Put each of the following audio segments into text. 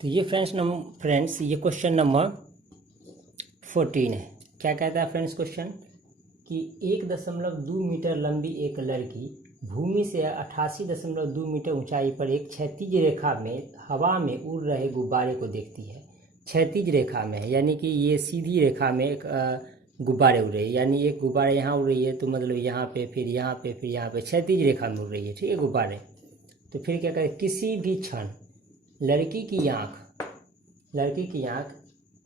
तो ये फ्रेंड्स ये क्वेश्चन नंबर 14 है। क्या कहता है फ्रेंड्स क्वेश्चन कि 1.2 मीटर लंबी एक लड़की भूमि से 88.2 मीटर ऊंचाई पर एक क्षैतिज रेखा में हवा में उड़ रहे गुब्बारे को देखती है। क्षैतिज रेखा में यानी कि ये सीधी रेखा में एक गुब्बारे उड़ रहे हैं, यानी एक गुब्बारे यहाँ उड़ रही है तो मतलब यहाँ पे फिर यहाँ पे फिर यहाँ पे क्षैतिज रेखा में उड़ रही है, ठीक है गुब्बारे। तो फिर क्या करें, किसी भी क्षण लड़की की आँख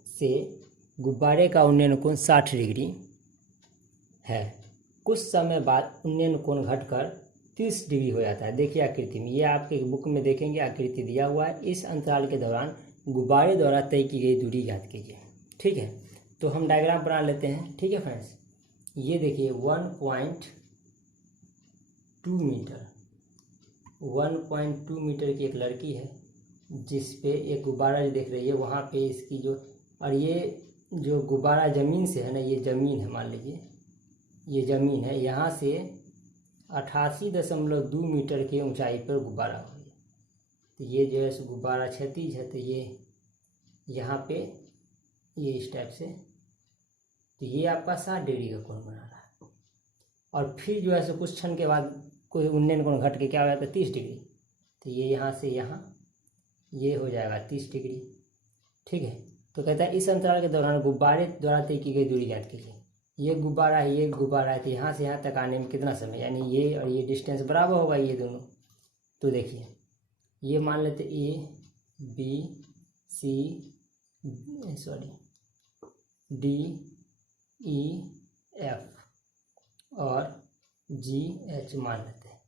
से गुब्बारे का उन्नयन कोण 60 डिग्री है। कुछ समय बाद उन्नयन कोण घटकर 30 डिग्री हो जाता है। देखिए आकृति में, ये आपके बुक में देखेंगे आकृति दिया हुआ है। इस अंतराल के दौरान गुब्बारे द्वारा तय की गई दूरी ज्ञात कीजिए, ठीक है। तो हम डायग्राम बना लेते हैं, ठीक है फ्रेंड्स। ये देखिए 1.2 मीटर की एक लड़की है जिस पे एक गुब्बारा जो देख रही है वहाँ पे इसकी जो, और ये जो गुब्बारा ज़मीन से है ना, ये ज़मीन है, मान लीजिए ये ज़मीन है, यहाँ से 88.2 मीटर की ऊंचाई पर गुब्बारा हो गया। तो ये जो है गुब्बारा क्षैतिज है, तो ये यहाँ पे ये इस टाइप से, तो ये आपका 60 डिग्री का कोण बना रहा है। और फिर जो है कुछ क्षण के बाद कोई उन्नयन कोण घट के क्या हो जाता है 30 डिग्री। तो ये यहाँ से यहाँ ये हो जाएगा 30 डिग्री, ठीक है। तो कहता है इस अंतराल के दौरान गुब्बारे द्वारा तय की गई दूरी ज्ञात कीजिए। ये गुब्बारा है, ये गुब्बारा है, तो यहाँ से यहाँ तक आने में कितना समय, यानी ये और ये डिस्टेंस बराबर होगा ये दोनों। तो देखिए ये मान लेते DEF और GH मान लेते हैं,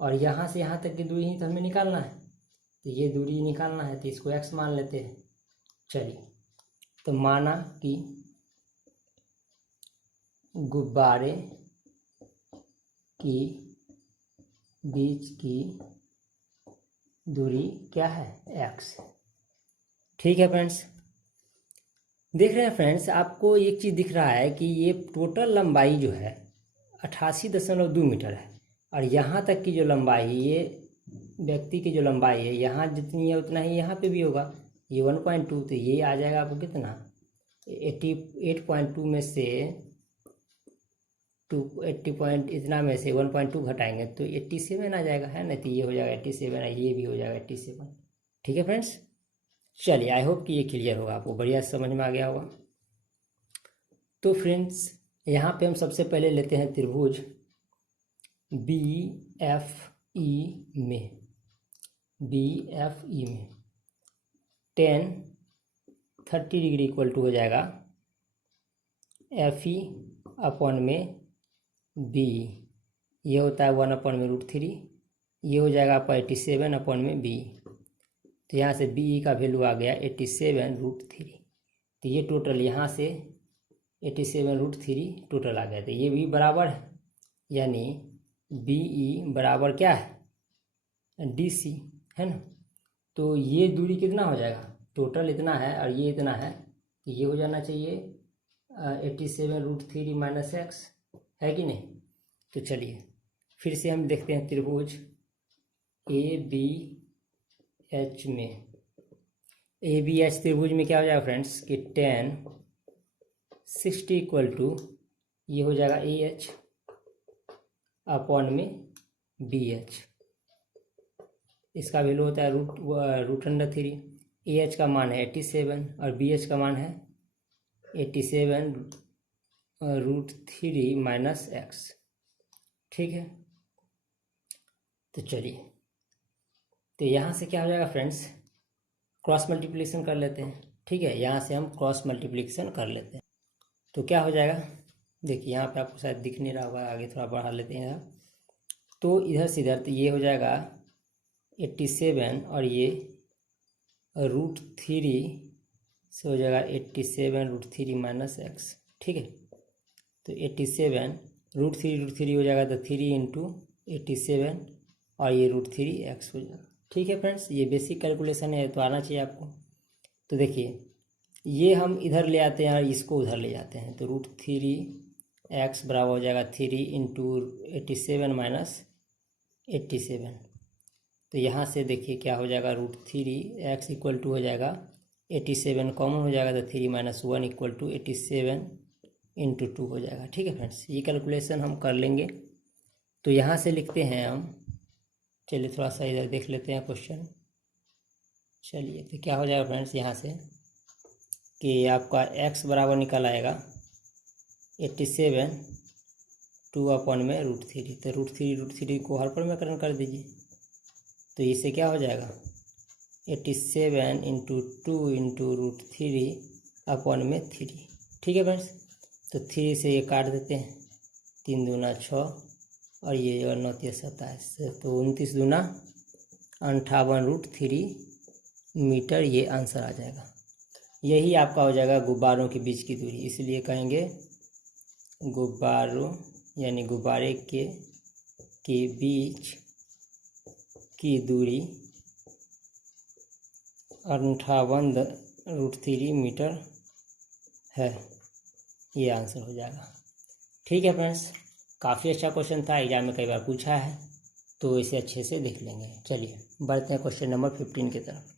और यहाँ से यहाँ तक की दूरी ही तो हमें निकालना है, तो ये दूरी निकालना है, तो इसको x मान लेते हैं। चलिए, तो माना कि गुब्बारे की बीच की दूरी क्या है, x, ठीक है फ्रेंड्स। देख रहे हैं फ्रेंड्स, आपको एक चीज़ दिख रहा है कि ये टोटल लंबाई जो है 88.2 मीटर है, और यहाँ तक की जो लंबाई है, ये व्यक्ति की जो लंबाई है यहाँ जितनी है उतना ही यहाँ पे भी होगा, ये 1.2, तो ये आ जाएगा आपको कितना 88.2 में से 80 पॉइंट इतना में से 1.2 घटाएंगे तो 87 आ जाएगा, है ना। तो ये हो जाएगा 87 और ये भी हो जाएगा 87, ठीक है फ्रेंड्स। चलिए, आई होप कि ये क्लियर होगा, आपको बढ़िया समझ में आ गया होगा। तो फ्रेंड्स यहाँ पे हम सबसे पहले लेते हैं त्रिभुज BFE में tan 30 डिग्री इक्वल टू हो जाएगा FE अपॉन में B, ये होता है 1/√3, ये हो जाएगा आपका 87 अपॉन में B। तो यहाँ से BE का वैल्यू आ गया 87√3। तो ये टोटल यहाँ से 87√3 टोटल आ गया। तो ये भी बराबर है, यानी BE बराबर क्या है DC, है ना। तो ये दूरी कितना हो जाएगा, टोटल इतना है और ये इतना है, तो ये हो जाना चाहिए 87√3 माइनस x, है कि नहीं। तो चलिए फिर से हम देखते हैं त्रिभुज ABH में। ABH त्रिभुज में क्या हो जाएगा फ्रेंड्स कि tan 60 इक्वल टू ये हो जाएगा AH अपॉन में BH, इसका वैल्यू होता है √3। AH का मान है 87 और BH का मान है 87√3 माइनस x, ठीक है। तो चलिए, तो यहाँ से क्या हो जाएगा फ्रेंड्स, क्रॉस मल्टीप्लिकेशन कर लेते हैं, ठीक है। यहाँ से हम क्रॉस मल्टीप्लिकेशन कर लेते हैं, तो क्या हो जाएगा, देखिए यहाँ पे आपको शायद दिख नहीं रहा होगा, आगे थोड़ा बढ़ा लेते हैं। तो इधर से इधर, तो ये हो जाएगा 87 और ये √3 से हो जाएगा 87√3 माइनस x, ठीक है। तो 87 √3 हो जाएगा, तो 3 × 87 और ये √3x हो जाएगा, ठीक है फ्रेंड्स। ये बेसिक कैलकुलेशन है, तो आना चाहिए आपको। तो देखिए ये हम इधर ले आते हैं और इसको उधर ले जाते हैं, तो √3x बराबर हो जाएगा 3 × 87 माइनस 87, तो यहाँ से देखिए क्या हो जाएगा, √3 x इक्वल टू हो जाएगा 87, कॉमन हो जाएगा तो 3 - 1 इक्वल टू 87 × 2 हो जाएगा। ठीक है फ्रेंड्स, ये कैलकुलेशन हम कर लेंगे। तो यहाँ से लिखते हैं हम, चलिए थोड़ा सा इधर देख लेते हैं क्वेश्चन। चलिए तो क्या हो जाएगा फ्रेंड्स यहाँ से कि आपका x बराबर निकल आएगा 87 2/√3। तो √3 को हर पर में करण कर दीजिए, तो इससे क्या हो जाएगा 87 × 2 × √3/3। ठीक है फ्रेंड्स, तो 3 से ये काट देते हैं, 3 दूना 6 और ये 9 × 27, तो 29 दूना 58√3 मीटर ये आंसर आ जाएगा। यही आपका हो जाएगा गुब्बारों के बीच की दूरी, इसलिए कहेंगे गुब्बारों यानी गुब्बारे के बीच की दूरी 58√3 मीटर है, ये आंसर हो जाएगा। ठीक है फ्रेंड्स, काफ़ी अच्छा क्वेश्चन था, एग्जाम में कई बार पूछा है, तो इसे अच्छे से देख लेंगे। चलिए बढ़ते हैं क्वेश्चन नंबर 15 की तरफ।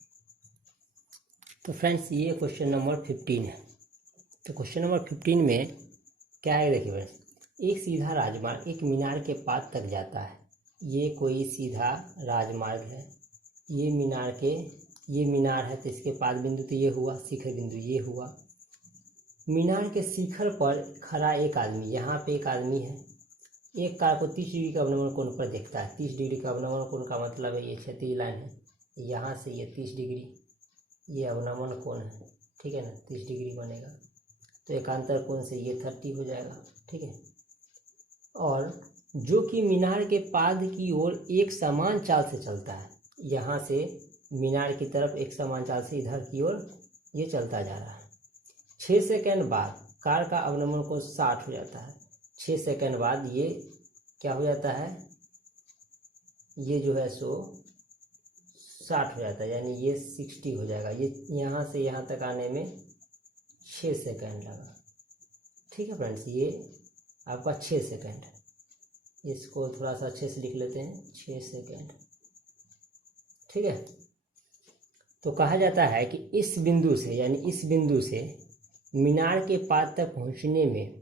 तो फ्रेंड्स ये क्वेश्चन नंबर 15 है। तो क्वेश्चन नंबर 15 में क्या है, देखिए फ्रेंड्स, एक सीधा राजमार्ग एक मीनार के पास तक जाता है। ये कोई सीधा राजमार्ग है, ये मीनार है, तो इसके पास बिंदु तो ये हुआ, शिखर बिंदु ये हुआ। मीनार के शिखर पर खड़ा एक आदमी, यहाँ पे एक आदमी है, एक कार को 30 डिग्री का अवनमन कोण पर देखता है। 30 डिग्री का अवनमन कोण का मतलब है ये क्षैतिज लाइन है, यहाँ से ये 30 डिग्री ये अवनमन कोण है। ठीक है ना, 30 डिग्री बनेगा, तो एकांतर कोण से ये 30 हो जाएगा। ठीक है, और जो कि मीनार के पाद की ओर एक समान चाल से चलता है, यहाँ से मीनार की तरफ एक समान चाल से इधर की ओर ये चलता जा रहा है। 6 सेकंड बाद कार का अवनमन कोण 60 हो जाता है। 6 सेकंड बाद ये क्या हो जाता है, ये जो है सो 60 हो जाता है, यानी ये 60 हो जाएगा। ये यहाँ से यहाँ तक आने में 6 सेकंड लगा। ठीक है फ्रेंड्स, ये आपका 6 सेकंड, इसको थोड़ा सा अच्छे से लिख लेते हैं, 6 सेकंड। ठीक है, तो कहा जाता है कि इस बिंदु से, यानी इस बिंदु से मीनार के पाद तक पहुंचने में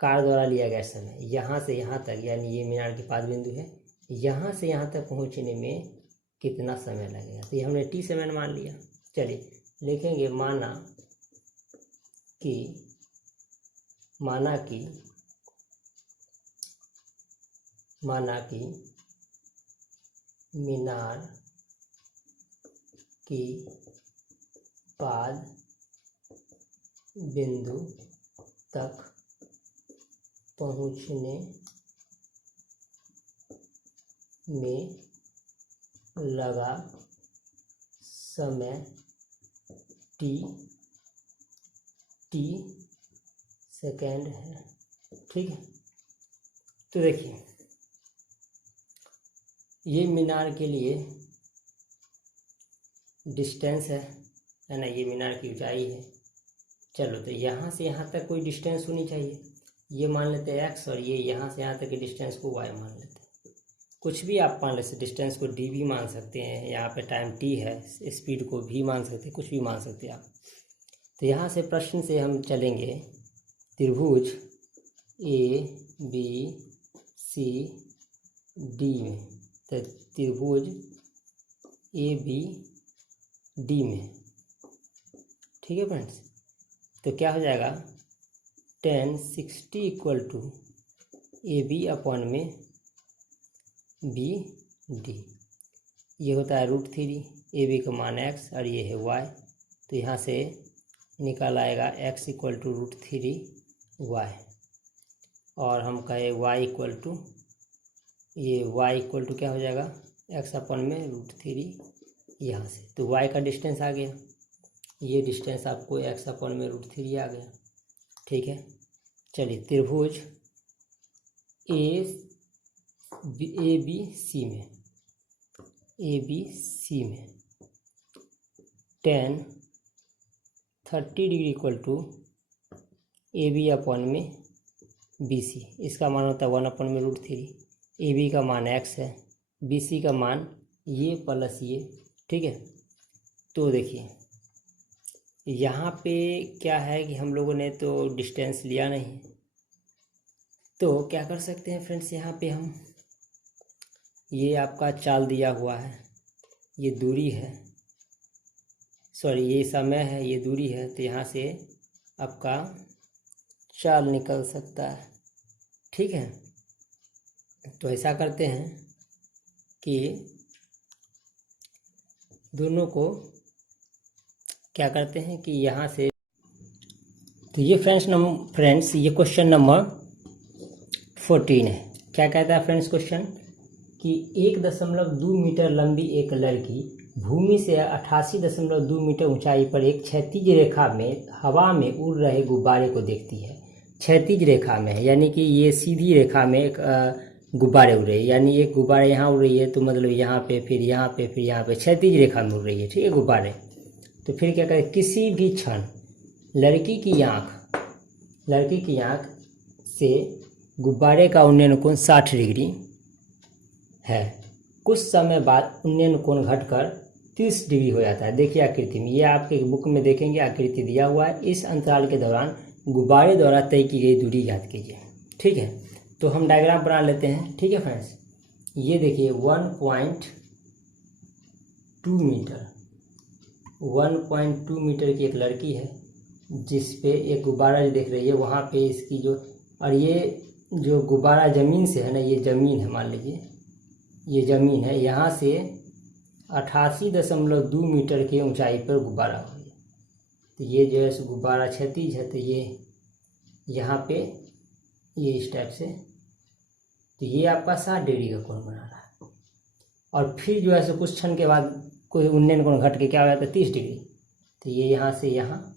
कार द्वारा लिया गया समय, यहाँ से यहाँ तक, यानी ये मीनार के पाद बिंदु है, यहाँ से यहाँ तक पहुंचने में कितना समय लगेगा, तो ये हमने t समय मान लिया। चलिए लिखेंगे, माना कि मीनार की पाद बिंदु तक पहुंचने में लगा समय t सेकेंड है। ठीक है, तो देखिए ये मीनार के लिए डिस्टेंस है ना, ये मीनार की ऊंचाई है। चलो तो यहाँ से यहाँ तक कोई डिस्टेंस होनी चाहिए, ये मान लेते हैं x, और ये यहाँ से यहाँ तक के डिस्टेंस को y मान लेते हैं। कुछ भी आप मान लेते, डिस्टेंस को d भी मान सकते हैं, यहाँ पे टाइम t है, स्पीड को v मान सकते हैं, कुछ भी मान सकते हैं आप। तो यहाँ से प्रश्न से हम चलेंगे, त्रिभुज ABCD में, तो त्रिभुज ABD में। ठीक है फ्रेंड्स, तो क्या हो जाएगा, tan 60 इक्वल टू AB/में BD। ये होता है √3, AB का मान x और ये है y, तो यहाँ से निकल आएगा x इक्वल टू √3y, और हम कहे y इक्वल टू, ये y इक्वल टू क्या हो जाएगा, x/में √3 यहाँ से, तो y का डिस्टेंस आ गया, ये डिस्टेंस आपको x/में √3 आ गया। ठीक है, चलिए त्रिभुज ABC में tan 30 डिग्री इक्वल टू AB/में BC, इसका मान होता है 1/में √3। AB का मान x है, BC का मान ये प्लस ये, ठीक है। तो देखिए यहाँ पे क्या है कि हम लोगों ने तो डिस्टेंस लिया नहीं, तो क्या कर सकते हैं फ्रेंड्स, यहाँ पे हम ये आपका चाल दिया हुआ है, ये दूरी है, सॉरी ये समय है, ये दूरी है, तो यहाँ से आपका चाल निकल सकता है, ठीक है। तो ऐसा करते हैं कि दोनों को क्या करते हैं कि यहाँ से, तो ये फ्रेंड्स ये क्वेश्चन नंबर 14 है। क्या कहता है फ्रेंड्स क्वेश्चन कि 1.2 मीटर लंबी एक लड़की भूमि से 88.2 मीटर ऊंचाई पर एक क्षैतिज रेखा में हवा में उड़ रहे गुब्बारे को देखती है। क्षैतिज रेखा में यानी कि ये सीधी रेखा में एक गुब्बारे उड़ रहे हैं, यानी एक गुब्बारे यहाँ उड़ रही है तो मतलब यहाँ पे, फिर यहाँ पे, फिर यहाँ पे, क्षैतिज रेखा में उड़ रही है, ठीक है, गुब्बारे। तो फिर क्या करें, किसी भी क्षण लड़की की आँख से गुब्बारे का उन्नयन कोण 60 डिग्री है। कुछ समय बाद उन्नयन कोण घटकर 30 डिग्री हो जाता है। देखिए आकृति में, ये आपके बुक में देखेंगे आकृति दिया हुआ है। इस अंतराल के दौरान गुब्बारे द्वारा तय की गई दूरी ज्ञात कीजिए, ठीक है। तो हम डायग्राम बना लेते हैं, ठीक है फ्रेंड्स। ये देखिए 1.2 मीटर की एक लड़की है, जिस पे एक गुब्बारा जो देख रही है, वहाँ पे इसकी जो, और ये जो गुब्बारा ज़मीन से है ना, ये ज़मीन है, मान लीजिए ये ज़मीन है, यहाँ से 88.2 मीटर की ऊंचाई पर गुब्बारा हो गया। तो ये जो है गुब्बारा क्षैतिज है, तो ये यहाँ पे ये इस टाइप से, तो ये आपका 60 डिग्री का कोण बना रहा है। और फिर जो है कुछ क्षण के बाद कोई उन्नयन कोण घट के क्या हो जाता है, 30 डिग्री। तो ये यहाँ से यहाँ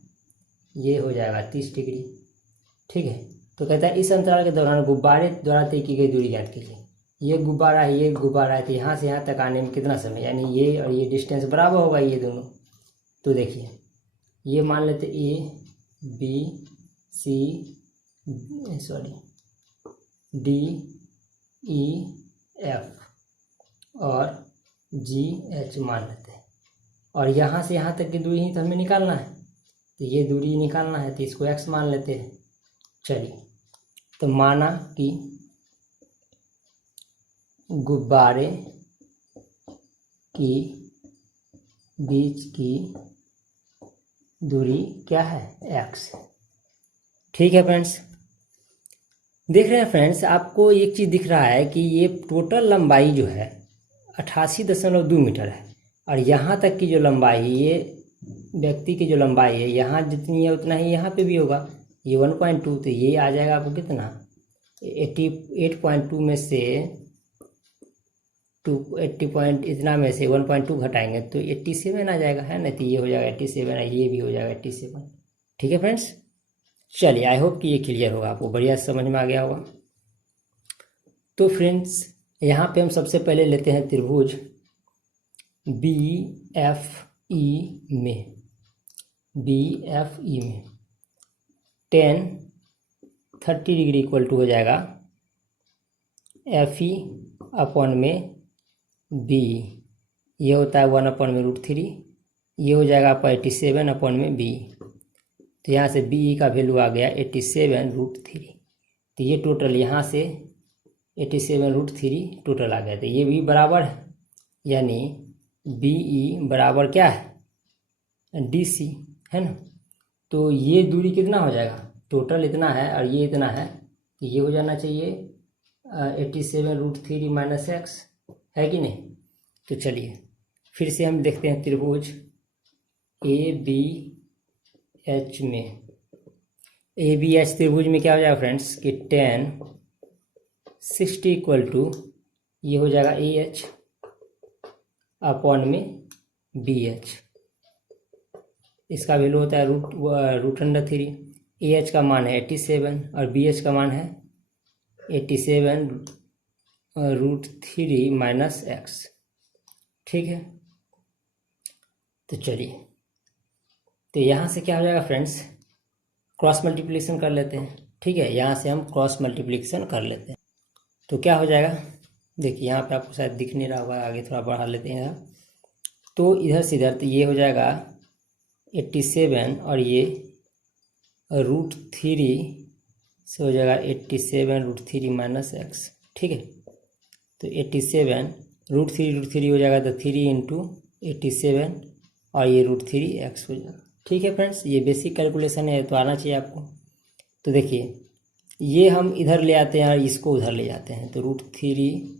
ये हो जाएगा 30 डिग्री, ठीक है। तो कहता है इस अंतराल के दौरान गुब्बारे द्वारा तय की गई दूरी ज्ञात कीजिए। ये गुब्बारा है, ये गुब्बारा है, तो यहाँ से यहाँ तक आने में कितना समय, यानी ये और ये डिस्टेंस बराबर होगा, ये दोनों। तो देखिए ये मान लेते D, E, F और G, H मान लेते हैं। और यहाँ से यहाँ तक की दूरी ही तो हमें निकालना है, तो ये दूरी निकालना है, तो इसको x मान लेते हैं। चलिए, तो माना कि गुब्बारे की बीच की दूरी क्या है, x, ठीक है फ्रेंड्स। देख रहे हैं फ्रेंड्स, आपको एक चीज़ दिख रहा है कि ये टोटल लंबाई जो है 88.2 मीटर है, और यहाँ तक की जो लंबाई है, ये व्यक्ति की जो लंबाई है, यहाँ जितनी है उतना ही यहाँ पे भी होगा, ये 1.2। तो ये आ जाएगा आपको कितना, 88.2 में से 80 पॉइंट इतना में से 1.2 घटाएंगे तो 87 आ जाएगा, है ना। तो ये हो जाएगा 87, ये भी हो जाएगा 87, ठीक है फ्रेंड्स। चलिए, आई होप कि ये क्लियर होगा, आपको बढ़िया समझ में आ गया होगा। तो फ्रेंड्स यहाँ पे हम सबसे पहले लेते हैं त्रिभुज BFE में tan 30 डिग्री इक्वल टू हो जाएगा FE अपॉन में B, ये होता है 1/√3, ये हो जाएगा आपका 87 अपॉन में B। तो यहाँ से BE का वैल्यू आ गया 87√3। तो ये टोटल यहाँ से 87√3 टोटल आ गया। तो ये भी बराबर है, यानी BE बराबर क्या है, DC, है ना। तो ये दूरी कितना हो जाएगा, टोटल इतना है और ये इतना है, तो ये हो जाना चाहिए 87√3 माइनस x, है कि नहीं। तो चलिए फिर से हम देखते हैं त्रिभुज ABH में। ABH त्रिभुज में क्या हो जाएगा फ्रेंड्स कि tan 60 इक्वल टू ये हो जाएगा AH अपॉन में BH। इसका वैल्यू होता है √3। AH का मान है 87 और BH का मान है 87√3 माइनस x, ठीक है। तो चलिए, तो यहाँ से क्या हो जाएगा फ्रेंड्स, क्रॉस मल्टीप्लिकेशन कर लेते हैं, ठीक है। यहाँ से हम क्रॉस मल्टीप्लिकेशन कर लेते हैं, तो क्या हो जाएगा देखिए यहाँ पे आपको शायद दिख नहीं रहा होगा, आगे थोड़ा बढ़ा लेते हैं यहाँ। तो इधर से इधर तो ये हो जाएगा 87 और ये √3 से हो जाएगा 87 √3 माइनस एक्स। ठीक है, तो 87 √3 हो जाएगा तो 3 इंटू 87 और ये √3 x हो जाएगा। ठीक है फ्रेंड्स, ये बेसिक कैलकुलेशन है तो आना चाहिए आपको। तो देखिए ये हम इधर ले आते हैं और इसको उधर ले जाते हैं, तो √3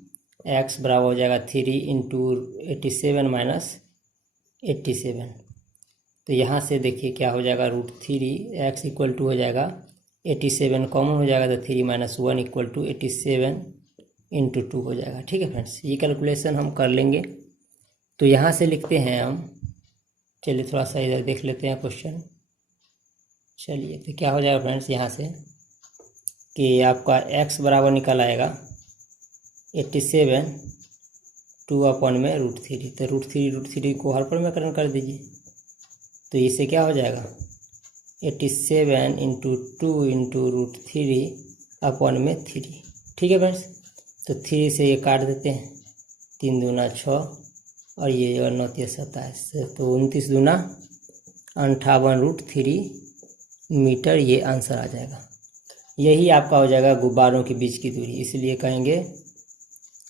x बराबर हो जाएगा 3 इंटू 87 माइनस 87। तो यहाँ से देखिए क्या हो जाएगा, √3 x इक्वल टू हो जाएगा 87 कॉमन हो जाएगा, तो 3 - 1 इक्वल टू 87 इंटू 2 हो जाएगा। ठीक है फ्रेंड्स, ये कैलकुलेशन हम कर लेंगे। तो यहाँ से लिखते हैं हम, चलिए थोड़ा सा इधर देख लेते हैं क्वेश्चन। चलिए तो क्या हो जाएगा फ्रेंड्स, यहाँ से कि आपका x बराबर निकल आएगा 87 2/√3। तो √3 को हर पर में करण कर दीजिए, तो इससे क्या हो जाएगा 87 इंटू 2 इंटू √3/3। ठीक है फ्रेंड्स, तो 3 से ये काट देते हैं, 3 दूना 6 और ये 9 × 27, तो 29 दूना 58√3 मीटर ये आंसर आ जाएगा। यही आपका हो जाएगा गुब्बारों के बीच की दूरी, इसलिए कहेंगे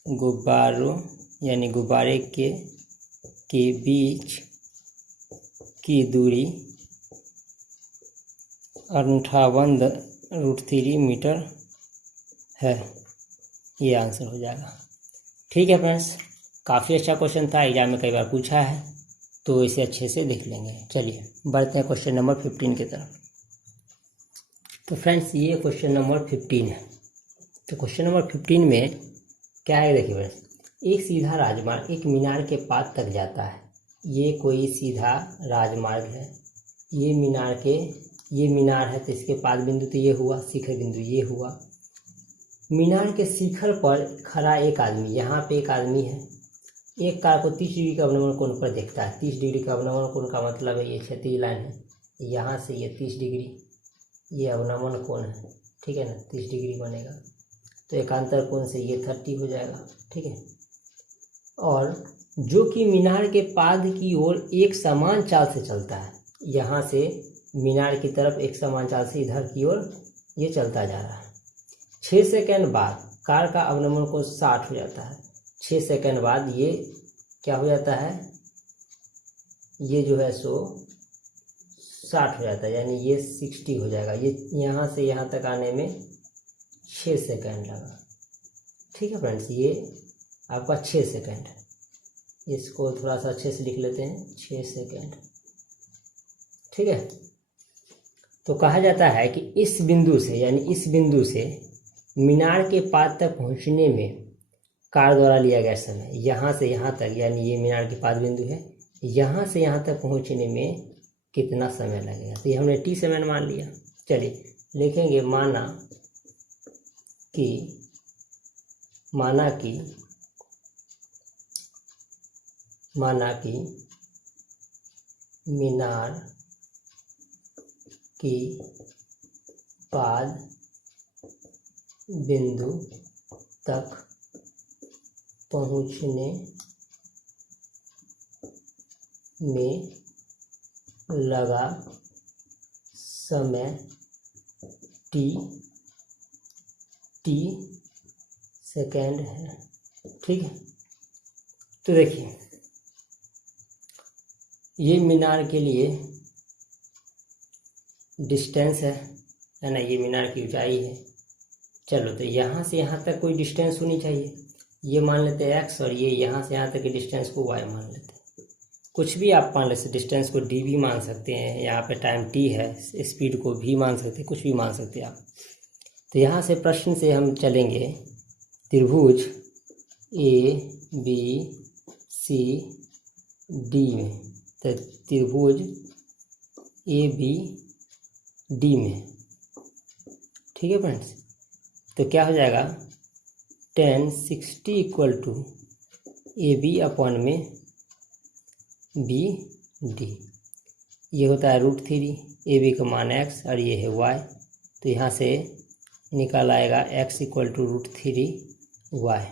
गुब्बारों यानी गुब्बारे के बीच की दूरी 58√3 मीटर है, ये आंसर हो जाएगा। ठीक है फ्रेंड्स, काफ़ी अच्छा क्वेश्चन था, एग्जाम में कई बार पूछा है, तो इसे अच्छे से देख लेंगे। चलिए बढ़ते हैं क्वेश्चन नंबर 15 की तरफ। तो फ्रेंड्स ये क्वेश्चन नंबर 15 है। तो क्वेश्चन नंबर 15 में क्या है, देखिए फ्रेंड्स, एक सीधा राजमार्ग एक मीनार के पास तक जाता है। ये कोई सीधा राजमार्ग है, ये मीनार है, तो इसके पास बिंदु तो ये हुआ, शिखर बिंदु ये हुआ। मीनार के शिखर पर खड़ा एक आदमी, यहाँ पे एक आदमी है, एक कार को 30 डिग्री का अवनमन कोण पर देखता है। 30 डिग्री का अवनमन कोण का मतलब है ये क्षैतिज लाइन है, यहाँ से ये 30 डिग्री ये अवनमन कोण है। ठीक है ना, 30 डिग्री बनेगा, तो एकांतर कोण से ये 30 हो जाएगा। ठीक है, और जो कि मीनार के पाद की ओर एक समान चाल से चलता है, यहाँ से मीनार की तरफ एक समान चाल से इधर की ओर ये चलता जा रहा है। 6 सेकंड बाद कार का अवनमन कोण 60 हो जाता है। 6 सेकंड बाद ये क्या हो जाता है, ये जो है सो 60 हो जाता है, यानी ये 60 हो जाएगा। ये यहाँ से यहाँ तक आने में 6 सेकंड लगा। ठीक है फ्रेंड्स, ये आपका 6 सेकंड, इसको थोड़ा सा अच्छे से लिख लेते हैं, 6 सेकंड। ठीक है, तो कहा जाता है कि इस बिंदु से, यानी इस बिंदु से मीनार के पाद तक पहुंचने में कार द्वारा लिया गया समय, यहाँ से यहाँ तक, यानी ये मीनार के पाद बिंदु है, यहाँ से यहाँ तक पहुंचने में कितना समय लगेगा, तो ये हमने t समय मान लिया। चलिए लिखेंगे, माना कि मीनार की पाद बिंदु तक पहुंचने में लगा समय t सेकेंड है। ठीक है, तो देखिए ये मीनार के लिए डिस्टेंस है ना, ये मीनार की ऊंचाई है। चलो तो यहाँ से यहाँ तक कोई डिस्टेंस होनी चाहिए, ये मान लेते हैं x, और ये यहाँ से यहाँ तक के डिस्टेंस को y मान लेते हैं। कुछ भी आप मान लेते, डिस्टेंस को d भी मान सकते हैं, यहाँ पे टाइम t है, स्पीड को v मान सकते हैं, कुछ भी मान सकते हैं आप। तो यहाँ से प्रश्न से हम चलेंगे, त्रिभुज ABCD में, तो त्रिभुज ABD में। ठीक है फ्रेंड्स, तो क्या हो जाएगा, tan 60 equal to AB upon में BD। ये होता है √3, AB का मान x और ये है y, तो यहाँ से निकाल आएगा x इक्वल टू √3y।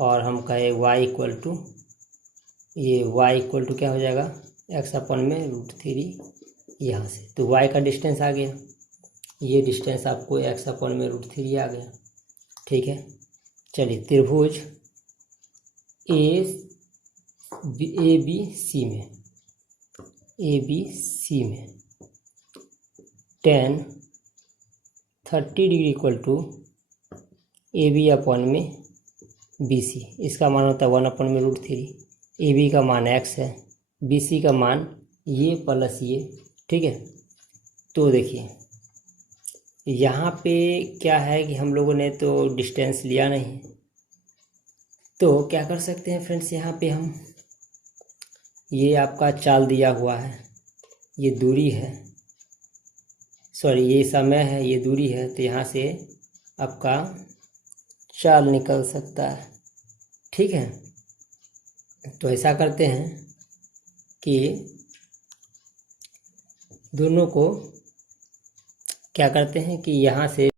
और हम कहे y इक्वल टू, ये y इक्वल टू क्या हो जाएगा, x अपन में √3 यहाँ से, तो y का डिस्टेंस आ गया, ये डिस्टेंस आपको x अपन में √3 आ गया। ठीक है, चलिए त्रिभुज ए बी सी में tan 30 degree equal to A B upon में बी सी, इसका मान होता है 1 अपन में √3, ए बी का मान x है, बी सी का मान ये प्लस ये। ठीक है, तो देखिए यहाँ पे क्या है कि हम लोगों ने तो डिस्टेंस लिया नहीं, तो क्या कर सकते हैं फ्रेंड्स, यहाँ पे हम, ये आपका चाल दिया हुआ है, ये दूरी है, सॉरी ये समय है, ये दूरी है, तो यहाँ से आपका चाल निकल सकता है। ठीक है, तो ऐसा करते हैं कि दोनों को क्या करते हैं कि यहाँ से